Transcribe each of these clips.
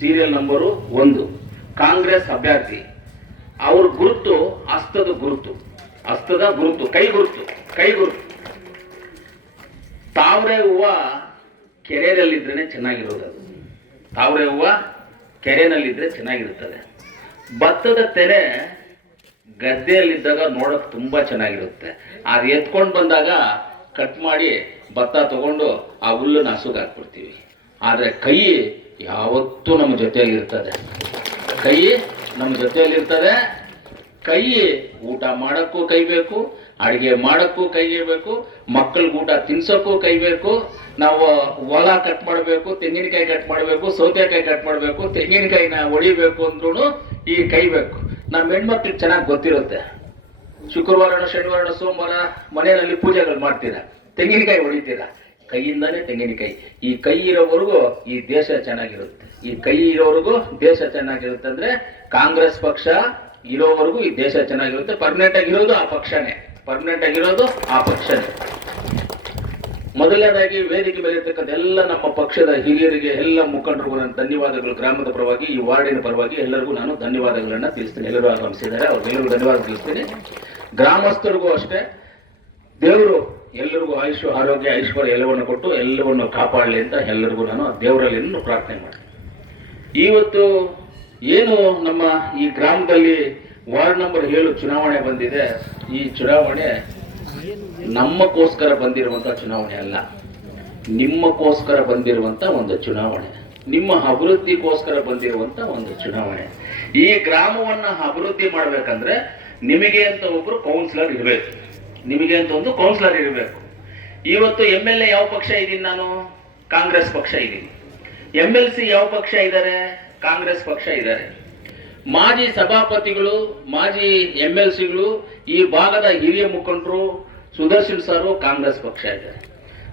Serial number 1 Congress ಅಭ್ಯರ್ಥಿ. ಅವ್ರ ಗುರುತು ಹಸ್ತದ ಗುರುತು, ಕೈ ಗುರುತು. ತಾವರೆ ಹೂವ ಕೆರೆಯಲ್ಲಿದ್ರೇನೆ ಚೆನ್ನಾಗಿರೋದು. ಅದು ತಾವರೆ ಹೂವ ಕೆರೆನಲ್ಲಿದ್ರೆ ಚೆನ್ನಾಗಿರುತ್ತದೆ. ಭತ್ತದ ತೆನೆ ಗದ್ದೆಯಲ್ಲಿದ್ದಾಗ ನೋಡೋಕೆ ತುಂಬಾ ಚೆನ್ನಾಗಿರುತ್ತೆ. ಅದು ಎತ್ಕೊಂಡು ಬಂದಾಗ ಕಟ್ ಮಾಡಿ ಭತ್ತ ತಗೊಂಡು ಆ ಹುಲ್ಲನ್ನು ಹಸುಗೆ ಹಾಕ್ಬಿಡ್ತೀವಿ. ಆದರೆ ಕೈ ಯಾವತ್ತೂ ನಮ್ಮ ಜೊತೆಯಲ್ಲಿರ್ತದೆ. ಕೈ ಊಟ ಮಾಡೋಕ್ಕೂ ಕೈ ಬೇಕು, ಅಡುಗೆ ಮಾಡೋಕ್ಕೂ ಕೈ ಬೇಕು, ಮಕ್ಕಳಿಗೆ ಊಟ ತಿನ್ಸೋಕ್ಕೂ ಕೈ ಬೇಕು. ನಾವು ಹೊಲ ಕಟ್ ಮಾಡಬೇಕು, ತೆಂಗಿನಕಾಯಿ ಕಟ್ ಮಾಡಬೇಕು, ಸೌತೆಕಾಯಿ ಕಟ್ ಮಾಡಬೇಕು, ತೆಂಗಿನಕಾಯಿನ ಹೊಡಿಬೇಕು ಅಂದ್ರೂ ಈ ಕೈ ಬೇಕು. ನಮ್ಮ ಹೆಣ್ಮಕ್ಳಿಗೆ ಚೆನ್ನಾಗಿ ಗೊತ್ತಿರುತ್ತೆ. ಶುಕ್ರವಾರ, ಶನಿವಾರ, ಸೋಮವಾರ ಮನೆಯಲ್ಲಿ ಪೂಜೆಗಳು ಮಾಡ್ತೀರಾ, ತೆಂಗಿನಕಾಯಿ ಹೊಡಿತೀರಾ, ಕೈಯಿಂದಾನೇ ತೆಂಗಿನಕಾಯಿ. ಈ ಕೈ ಇರೋವರೆಗೂ ಈ ದೇಶ ಚೆನ್ನಾಗಿರುತ್ತೆ. ಅಂದ್ರೆ ಕಾಂಗ್ರೆಸ್ ಪಕ್ಷ ಇರೋವರೆಗೂ ಈ ದೇಶ ಚೆನ್ನಾಗಿರುತ್ತೆ. ಪರ್ಮನೆಂಟ್ ಆಗಿರೋದು ಆ ಪಕ್ಷನೇ. ಮೊದಲನೇದಾಗಿ ವೇದಿಕೆ ಮೇಲೆ ಇರ್ತಕ್ಕಂಥ ಎಲ್ಲ ನಮ್ಮ ಪಕ್ಷದ ಹಿರಿಯರಿಗೆ, ಎಲ್ಲ ಮುಖಂಡರಿಗೂ ನಾನು ಧನ್ಯವಾದಗಳು. ಗ್ರಾಮದ ಪರವಾಗಿ, ಈ ವಾರ್ಡಿನ ಪರವಾಗಿ ಎಲ್ಲರಿಗೂ ನಾನು ಧನ್ಯವಾದಗಳನ್ನ ತಿಳಿಸ್ತೀನಿ. ಎಲ್ಲರೂ ಆಗಮಿಸಿದ್ದಾರೆ, ಅವ್ರಿಗೆಲ್ಲರಿಗೂ ಧನ್ಯವಾದ ತಿಳಿಸ್ತೀನಿ. ಗ್ರಾಮಸ್ಥರಿಗೂ ಅಷ್ಟೇ, ದೇವರು ಎಲ್ಲರಿಗೂ ಆಯುಷ್, ಆರೋಗ್ಯ, ಐಶ್ವರ್ಯ ಎಲ್ಲವನ್ನು ಕೊಟ್ಟು ಎಲ್ಲವನ್ನು ಕಾಪಾಡಲಿ ಅಂತ ಎಲ್ಲರಿಗೂ ನಾನು ದೇವರಲ್ಲಿ ಪ್ರಾರ್ಥನೆ ಮಾಡ್ತೀನಿ. ಇವತ್ತು ಏನು ನಮ್ಮ ಈ ಗ್ರಾಮದಲ್ಲಿ ವಾರ್ಡ್ ನಂಬರ್ 7 ಚುನಾವಣೆ ಬಂದಿದೆ. ಈ ಚುನಾವಣೆ ನಮ್ಮಕ್ಕೋಸ್ಕರ ಬಂದಿರುವಂತ ಚುನಾವಣೆ ಅಲ್ಲ, ನಿಮ್ಮಕ್ಕೋಸ್ಕರ ಬಂದಿರುವಂತ ಒಂದು ಚುನಾವಣೆ, ನಿಮ್ಮ ಅಭಿವೃದ್ಧಿಗೋಸ್ಕರ ಬಂದಿರುವಂತ ಒಂದು ಚುನಾವಣೆ. ಈ ಗ್ರಾಮವನ್ನ ಅಭಿವೃದ್ಧಿ ಮಾಡ್ಬೇಕಂದ್ರೆ ನಿಮಗೆ ಅಂತ ಒಬ್ರು ಕೌನ್ಸಿಲರ್ ಇರಬೇಕು, ಇವತ್ತು MLA ಯಾವ ಪಕ್ಷ ಇದ್ದೀನಿ ನಾನು? ಕಾಂಗ್ರೆಸ್ ಪಕ್ಷ ಇದ್ದೀನಿ. MLC ಯಾವ ಪಕ್ಷ ಇದ್ದಾರೆ? ಕಾಂಗ್ರೆಸ್ ಪಕ್ಷ ಇದ್ದಾರೆ. ಮಾಜಿ ಸಭಾಪತಿಗಳು, ಮಾಜಿ MLCಗಳು, ಈ ಭಾಗದ ಹಿರಿಯ ಮುಖಂಡರು, ಸುದರ್ಶನ್ ಸಾರು ಕಾಂಗ್ರೆಸ್ ಪಕ್ಷ ಇದ್ದಾರೆ.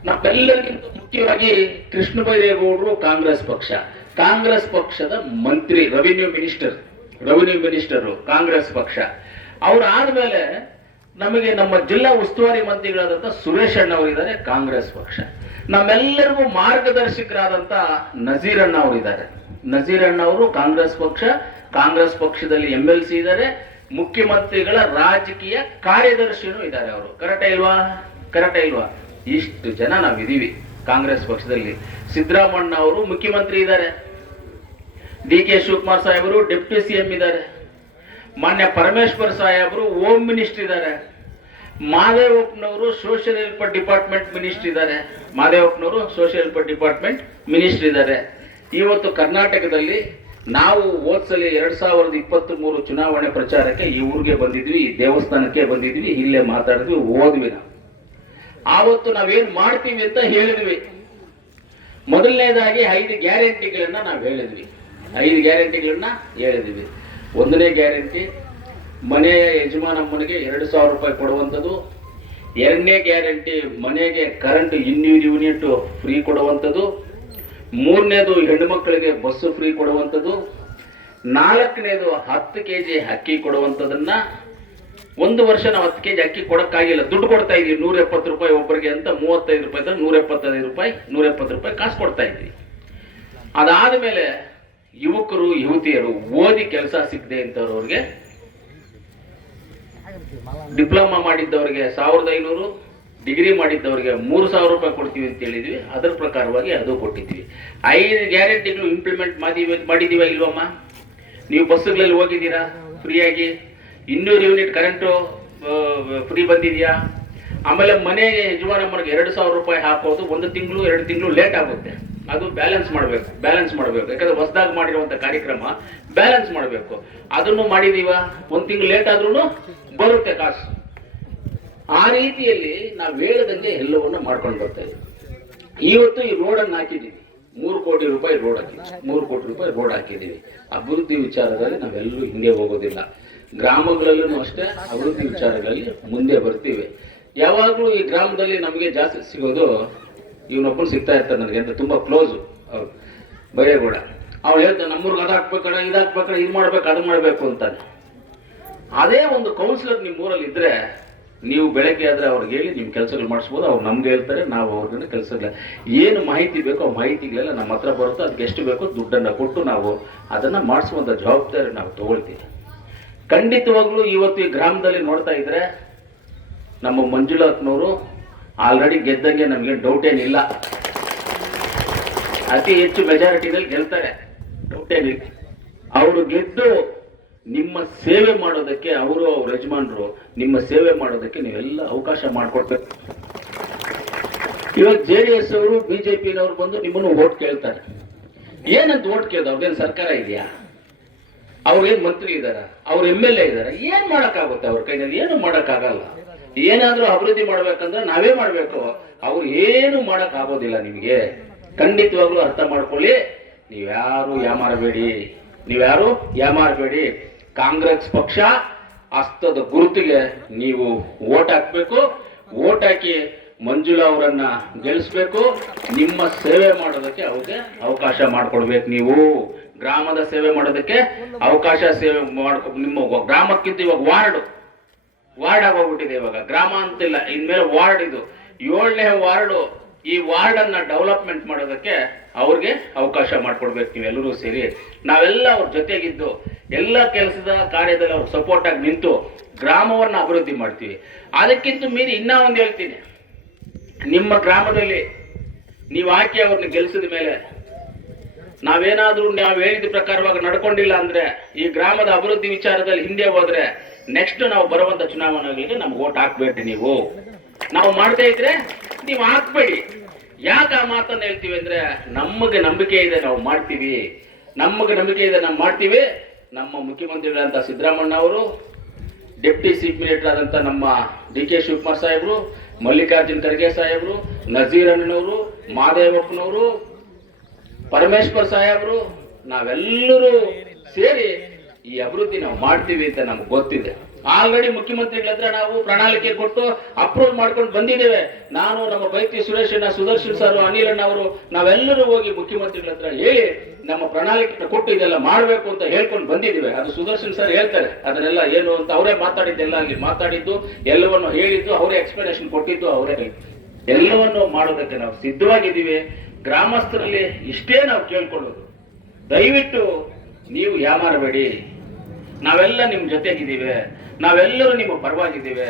ನಮ್ಮೆಲ್ಲರಿಗಿಂತ ಮುಖ್ಯವಾಗಿ ಕೃಷ್ಣ ಬೈರೇಗೌಡರು ಕಾಂಗ್ರೆಸ್ ಪಕ್ಷದ ಮಂತ್ರಿ, ರೆವಿನ್ಯೂ ಮಿನಿಸ್ಟರ್ ಕಾಂಗ್ರೆಸ್ ಪಕ್ಷ. ಅವರಾದ್ಮೇಲೆ ನಮಗೆ ನಮ್ಮ ಜಿಲ್ಲಾ ಉಸ್ತುವಾರಿ ಮಂತ್ರಿಗಳಾದಂಥ ಸುರೇಶ್ ಅಣ್ಣ ಅವರಿದ್ದಾರೆ, ಕಾಂಗ್ರೆಸ್ ಪಕ್ಷ. ನಮ್ಮೆಲ್ಲರಿಗೂ ಮಾರ್ಗದರ್ಶಕರಾದಂಥ ನಜೀರ್ ಅಣ್ಣ ಅವರು ಕಾಂಗ್ರೆಸ್ ಪಕ್ಷದಲ್ಲಿ MLC ಇದ್ದಾರೆ. ಮುಖ್ಯಮಂತ್ರಿಗಳ ರಾಜಕೀಯ ಕಾರ್ಯದರ್ಶಿನೂ ಇದ್ದಾರೆ ಅವರು. ಕರೆಕ್ಟೇ ಇಲ್ವಾ? ಇಷ್ಟು ಜನ ನಾವಿದ್ದೀವಿ ಕಾಂಗ್ರೆಸ್ ಪಕ್ಷದಲ್ಲಿ. ಸಿದ್ದರಾಮಣ್ಣ ಅವರು ಮುಖ್ಯಮಂತ್ರಿ ಇದ್ದಾರೆ, DK ಶಿವಕುಮಾರ್ ಸಾಹೇಬರು ಡೆಪ್ಯೂಟಿ CM ಇದ್ದಾರೆ, ಮಾನ್ಯ ಪರಮೇಶ್ವರ್ ಸಾಹೇಬರು ಹೋಮ್ ಮಿನಿಸ್ಟರ್ ಇದ್ದಾರೆ, ಮಾದೇವಪ್ಪನವರು ಸೋಷಿಯಲ್ ವೆಲ್ಫೇರ್ ಡಿಪಾರ್ಟ್ಮೆಂಟ್ ಮಿನಿಸ್ಟರ್ ಇದ್ದಾರೆ. ಇವತ್ತು ಕರ್ನಾಟಕದಲ್ಲಿ ನಾವು ಹೋದ್ಸಲ 2023 ಚುನಾವಣೆ ಪ್ರಚಾರಕ್ಕೆ ಈ ಊರಿಗೆ ಬಂದಿದ್ವಿ, ಈ ದೇವಸ್ಥಾನಕ್ಕೆ ಬಂದಿದ್ವಿ, ಇಲ್ಲೇ ಮಾತಾಡಿದ್ವಿ, ಹೋದ್ವಿ. ಆವತ್ತು ನಾವೇನ್ ಮಾಡ್ತೀವಿ ಅಂತ ಹೇಳಿದ್ವಿ. ಮೊದಲನೇದಾಗಿ 5 ಗ್ಯಾರಂಟಿಗಳನ್ನ ನಾವು ಹೇಳಿದ್ವಿ. 1ನೇ ಗ್ಯಾರಂಟಿ ಮನೆಯ ಯಜಮಾನಮ್ಮನಿಗೆ 2,000 ರೂಪಾಯಿ ಕೊಡುವಂಥದ್ದು. 2ನೇ ಗ್ಯಾರಂಟಿ ಮನೆಗೆ ಕರೆಂಟ್ 200 ಯೂನಿಟ್ ಫ್ರೀ ಕೊಡುವಂಥದ್ದು. 3ನೇದು ಹೆಣ್ಣು ಮಕ್ಕಳಿಗೆ ಬಸ್ ಫ್ರೀ ಕೊಡುವಂಥದ್ದು. 4ನೇದು 10 kg ಅಕ್ಕಿ ಕೊಡುವಂಥದ್ದನ್ನ. ಒಂದು ವರ್ಷ ನಾವು 10 kg ಅಕ್ಕಿ ಕೊಡಕ್ಕಾಗಿಲ್ಲ, ದುಡ್ಡು ಕೊಡ್ತಾ ಇದ್ವಿ 170 ರೂಪಾಯಿ ಒಬ್ಬರಿಗೆ ಅಂತ. 35 ರೂಪಾಯಿ 170 ರೂಪಾಯಿ ಕಾಸು ಕೊಡ್ತಾ ಇದ್ವಿ. ಅದಾದ್ಮೇಲೆ ಯುವಕರು ಯುವತಿಯರು ಓದಿ ಕೆಲಸ ಸಿಗದೆ ಅಂತವ್ರಿಗೆ, ಡಿಪ್ಲೊಮಾ ಮಾಡಿದ್ದವರಿಗೆ 1500, ಡಿಗ್ರಿ ಮಾಡಿದ್ದವರಿಗೆ 3000 ರೂಪಾಯಿ ಕೊಡ್ತೀವಿ ಅಂತ ಹೇಳಿದ್ವಿ. ಅದರ ಪ್ರಕಾರವಾಗಿ ಅದು ಕೊಟ್ಟಿದ್ವಿ. 5 ಗ್ಯಾರಂಟಿಗಳು ಇಂಪ್ಲಿಮೆಂಟ್ ಮಾಡಿದೀವ ಇಲ್ವಮ್ಮ? ನೀವು ಬಸ್ಗಳಲ್ಲಿ ಹೋಗಿದ್ದೀರಾ ಫ್ರೀಯಾಗಿ? 200 ಯೂನಿಟ್ ಕರೆಂಟು ಫ್ರೀ ಬಂದಿದೆಯಾ? ಆಮೇಲೆ ಮನೆಗೆ ಯಜಮಾನಮ್ಮನಿಗೆ 2,000 ರೂಪಾಯಿ ಹಾಕೋದು 1 ತಿಂಗಳು 2 ತಿಂಗಳು ಲೇಟ್ ಆಗುತ್ತೆ. ಅದು ಬ್ಯಾಲೆನ್ಸ್ ಮಾಡಬೇಕು. ಯಾಕಂದ್ರೆ ಹೊಸದಾಗಿ ಮಾಡಿರುವಂತ ಕಾರ್ಯಕ್ರಮ ಬ್ಯಾಲೆನ್ಸ್ ಮಾಡಬೇಕು. ಅದನ್ನು ಮಾಡಿದೀವ. 1 ತಿಂಗಳು ಲೇಟ್ ಆದ್ರೂ ಬರುತ್ತೆ ಕಾಸು. ಆ ರೀತಿಯಲ್ಲಿ ನಾವು ಹೇಳದಂಗೆ ಎಲ್ಲವನ್ನು ಮಾಡ್ಕೊಂಡು ಬರ್ತಾ ಇದ್ದೀವಿ. ಇವತ್ತು ಈ ರೋಡನ್ನು ಹಾಕಿದ್ದೀವಿ, 3 ಕೋಟಿ ರೂಪಾಯಿ ರೋಡ್ ಹಾಕಿದ್ದೀವಿ. ಅಭಿವೃದ್ಧಿ ವಿಚಾರದಲ್ಲಿ ನಾವೆಲ್ಲರೂ ಹಿಂದೆ ಹೋಗೋದಿಲ್ಲ. ಗ್ರಾಮಗಳಲ್ಲೂ ಅಷ್ಟೇ ಅಭಿವೃದ್ಧಿ ವಿಚಾರಗಳಲ್ಲಿ ಮುಂದೆ ಬರ್ತೀವಿ. ಯಾವಾಗಲೂ ಈ ಗ್ರಾಮದಲ್ಲಿ ನಮಗೆ ಜಾಸ್ತಿ ಸಿಗೋದು ಇವನೊಬ್ಬರು ಸಿಗ್ತಾ ಇರ್ತಾರೆ ನನಗೆ ಅಂತ, ತುಂಬಾ ಕ್ಲೋಸ್ ಬೈರೇಗೌಡ. ಅವ್ರು ಹೇಳ್ತಾರೆ ನಮ್ಮೂರ್ಗೆ ಅದು ಹಾಕ್ಬೇಕಣ, ಇದು ಹಾಕ್ಬೇಕಣ, ಇದು ಮಾಡ್ಬೇಕು, ಅದು ಮಾಡ್ಬೇಕು ಅಂತಾನೆ. ಅದೇ ಒಂದು ಕೌನ್ಸಿಲರ್ ನಿಮ್ಮ ಊರಲ್ಲಿ ಇದ್ರೆ ನೀವು ಬೆಳಗ್ಗೆ ಆದರೆ ಅವ್ರಿಗೆ ಹೇಳಿ ನಿಮ್ಮ ಕೆಲಸಗಳು ಮಾಡಿಸ್ಬೋದು, ಅವ್ರು ನಮ್ಗೆ ಹೇಳ್ತಾರೆ, ನಾವು ಅವ್ರನ್ನ ಕೆಲಸಗಳ ಏನು ಮಾಹಿತಿ ಬೇಕೋ ಆ ಮಾಹಿತಿಗಳೆಲ್ಲ ನಮ್ಮ ಹತ್ರ ಬರುತ್ತೋ, ಅದಕ್ಕೆ ಎಷ್ಟು ಬೇಕೋ ದುಡ್ಡನ್ನು ಕೊಟ್ಟು ನಾವು ಅದನ್ನು ಮಾಡಿಸುವಂಥ ಜವಾಬ್ದಾರಿ ನಾವು ತಗೊಳ್ತೀವಿ. ಖಂಡಿತವಾಗ್ಲೂ ಇವತ್ತು ಈ ಗ್ರಾಮದಲ್ಲಿ ನೋಡ್ತಾ ಇದ್ರೆ ನಮ್ಮ ಮಂಜುಳಾತ್ನವರು ಆಲ್ರೆಡಿ ಗೆದ್ದಂಗೆ ನಮಗೆ ಡೌಟ್ ಏನಿಲ್ಲ. ಅತಿ ಹೆಚ್ಚು ಮೆಜಾರಿಟಿನಲ್ಲಿ ಗೆಲ್ತಾರೆ, ಡೌಟ್ ಏನಿಲ್ಲ. ಅವರು ಗೆದ್ದು ನಿಮ್ಮ ಸೇವೆ ಮಾಡೋದಕ್ಕೆ, ಅವರು ಅವ್ರ ಯಜಮಾನರು ನಿಮ್ಮ ಸೇವೆ ಮಾಡೋದಕ್ಕೆ ನೀವೆಲ್ಲ ಅವಕಾಶ ಮಾಡಿಕೊಡ್ಬೇಕು. ಇವಾಗ JDS ಅವರು BJPನವ್ರು ಬಂದು ನಿಮ್ಮನ್ನು ಓಟ್ ಕೇಳ್ತಾರೆ. ಏನಂತ ಓಟ್ ಕೇಳ್ದ? ಅವ್ರದ್ದೇನು ಸರ್ಕಾರ ಇದೆಯಾ? ಅವ್ರೇನ್ ಮಂತ್ರಿ ಇದಾರ? ಅವ್ರ MLA ಇದಾರ? ಏನ್ ಮಾಡಕ್ಕಾಗುತ್ತೆ ಅವ್ರ ಕೈನಲ್ಲಿ? ಏನು ಮಾಡಕ್ಕಾಗಲ್ಲ. ಏನಾದ್ರೂ ಅಭಿವೃದ್ಧಿ ಮಾಡ್ಬೇಕಂದ್ರೆ ನಾವೇ ಮಾಡ್ಬೇಕು, ಅವ್ರು ಏನು ಮಾಡಕ್ ಆಗೋದಿಲ್ಲ. ನಿಮ್ಗೆ ಖಂಡಿತವಾಗ್ಲೂ ಅರ್ಥ ಮಾಡ್ಕೊಳ್ಳಿ. ನೀವ್ಯಾರು ಯಾಮಾರಬೇಡಿ. ಕಾಂಗ್ರೆಸ್ ಪಕ್ಷ ಹಸ್ತದ ಗುರುತಿಗೆ ನೀವು ಓಟ್ ಹಾಕ್ಬೇಕು. ಓಟ್ ಹಾಕಿ ಮಂಜುಳಾ ಅವರನ್ನ ಗೆಲ್ಲಿಸ್ಬೇಕು. ನಿಮ್ಮ ಸೇವೆ ಮಾಡೋದಕ್ಕೆ ಅವ್ರಿಗೆ ಅವಕಾಶ ಮಾಡ್ಕೊಡ್ಬೇಕು. ನೀವು ಗ್ರಾಮದ ಸೇವೆ ಮಾಡೋದಕ್ಕೆ ಅವಕಾಶ ಸೇವೆ ನಿಮ್ಮ ಗ್ರಾಮಕ್ಕಿಂತ ಇವಾಗ ವಾರ್ಡ್ ಆಗೋಗ್ಬಿಟ್ಟಿದೆ. ಇವಾಗ ಗ್ರಾಮ ಅಂತಿಲ್ಲ, ಇನ್ಮೇಲೆ ವಾರ್ಡ್. ಇದು 7ನೇ ವಾರ್ಡು. ಈ ವಾರ್ಡ್ ಅನ್ನ ಡೆವಲಪ್ಮೆಂಟ್ ಮಾಡೋದಕ್ಕೆ ಅವ್ರಿಗೆ ಅವಕಾಶ ಮಾಡ್ಕೊಡ್ಬೇಕು. ನೀವೆಲ್ಲರೂ ಸೇರಿ ನಾವೆಲ್ಲ ಅವ್ರ ಜೊತೆಗಿದ್ದು ಎಲ್ಲ ಕೆಲಸದ ಕಾರ್ಯದಲ್ಲಿ ಅವ್ರಿಗೆ ಸಪೋರ್ಟ್ ಆಗಿ ನಿಂತು ಗ್ರಾಮವನ್ನ ಅಭಿವೃದ್ಧಿ ಮಾಡ್ತೀವಿ. ಅದಕ್ಕಿಂತ ಮೀರಿ ಇನ್ನ ಒಂದು ಹೇಳ್ತೀನಿ, ನಿಮ್ಮ ಗ್ರಾಮದಲ್ಲಿ ನೀವು ಹಾಕಿ ಅವ್ರನ್ನ ಗೆಲ್ಸಿದ ಮೇಲೆ ನಾವೇನಾದ್ರೂ ನಾವು ಹೇಳಿದ ಪ್ರಕಾರವಾಗಿ ನಡ್ಕೊಂಡಿಲ್ಲ ಅಂದ್ರೆ, ಈ ಗ್ರಾಮದ ಅಭಿವೃದ್ಧಿ ವಿಚಾರದಲ್ಲಿ ಹಿಂದೆ ಹೋದ್ರೆ ನೆಕ್ಸ್ಟ್ ನಾವು ಬರುವಂತ ಚುನಾವಣೆಗಳಿಗೆ ನಮ್ಗೆ ಓಟ್ ಹಾಕ್ಬೇಡಿ. ನೀವು ನಾವು ಮಾಡದೇ ಇದ್ರೆ ನೀವು ಹಾಕ್ಬೇಡಿ. ಯಾಕೆ ಆ ಮಾತನ್ನ ಹೇಳ್ತೀವಿ ಅಂದ್ರೆ, ನಮಗೆ ನಂಬಿಕೆ ಇದೆ, ನಾವು ಮಾಡ್ತೀವಿ. ನಮಗೆ ನಂಬಿಕೆ ಇದೆ, ನಾವು ಮಾಡ್ತೀವಿ. ನಮ್ಮ ಮುಖ್ಯಮಂತ್ರಿಗಳಂತ ಸಿದ್ದರಾಮಣ್ಣ ಅವರು, ಡೆಪ್ಟಿ ಚೀಫ್ ಮಿನಿಸ್ಟರ್ ಆದಂತ ನಮ್ಮ DK ಶಿವಕುಮಾರ್ ಸಾಹೇಬರು, ಮಲ್ಲಿಕಾರ್ಜುನ್ ಖರ್ಗೆ ಸಾಹೇಬರು, ನಜೀರ್ ಅಣ್ಣನವರು, ಮಾದೇವಪ್ಪನವರು, ಪರಮೇಶ್ವರ್ ಸಾಹೇಬರು, ನಾವೆಲ್ಲರೂ ಸೇರಿ ಈ ಅಭಿವೃದ್ಧಿ ನಾವು ಮಾಡ್ತೀವಿ ಅಂತ ನಮ್ಗೆ ಗೊತ್ತಿದೆ. ಆಲ್ರೆಡಿ ಮುಖ್ಯಮಂತ್ರಿಗಳ ಹತ್ರ ನಾವು ಪ್ರಣಾಳಿಕೆ ಕೊಟ್ಟು ಅಪ್ರೂವ್ ಮಾಡ್ಕೊಂಡು ಬಂದಿದ್ದೇವೆ. ನಾನು, ನಮ್ಮ ಬೈತಿ ಸುರೇಶ್ ಅಣ್ಣ, ಸುದರ್ಶನ್ ಸರ್, ಅನಿಲ್ ಅಣ್ಣ ಅವರು, ನಾವೆಲ್ಲರೂ ಹೋಗಿ ಮುಖ್ಯಮಂತ್ರಿಗಳ ಹತ್ರ ಹೇಳಿ ನಮ್ಮ ಪ್ರಣಾಳಿಕೆ ಕೊಟ್ಟು ಇದೆಲ್ಲ ಮಾಡಬೇಕು ಅಂತ ಹೇಳ್ಕೊಂಡು ಬಂದಿದ್ದೇವೆ. ಅದು ಸುದರ್ಶನ್ ಸರ್ ಹೇಳ್ತಾರೆ ಅದನ್ನೆಲ್ಲ ಏನು ಅಂತ. ಅವರೇ ಮಾತಾಡಿದ್ದೆಲ್ಲ, ಅಲ್ಲಿ ಮಾತಾಡಿದ್ದು ಎಲ್ಲವನ್ನು ಹೇಳಿದ್ದು ಅವರೇ, ಎಕ್ಸ್ಪ್ಲನೇಷನ್ ಕೊಟ್ಟಿದ್ದು ಅವರೇ. ಎಲ್ಲವನ್ನು ಮಾಡೋದಕ್ಕೆ ನಾವು ಸಿದ್ಧವಾಗಿದ್ದೀವಿ. ಗ್ರಾಮಸ್ಥರಲ್ಲಿ ಇಷ್ಟೇ ನಾವು ಕೇಳ್ಕೊಳ್ಳೋದು, ದಯವಿಟ್ಟು ನೀವು ಯಾಮಾರಬೇಡಿ. ನಾವೆಲ್ಲ ನಿಮ್ಮ ಜೊತೆಗಿದ್ದೀವಿ, ನಾವೆಲ್ಲರೂ ನಿಮ್ಮ ಪರವಾಗಿದ್ದೀವಿ.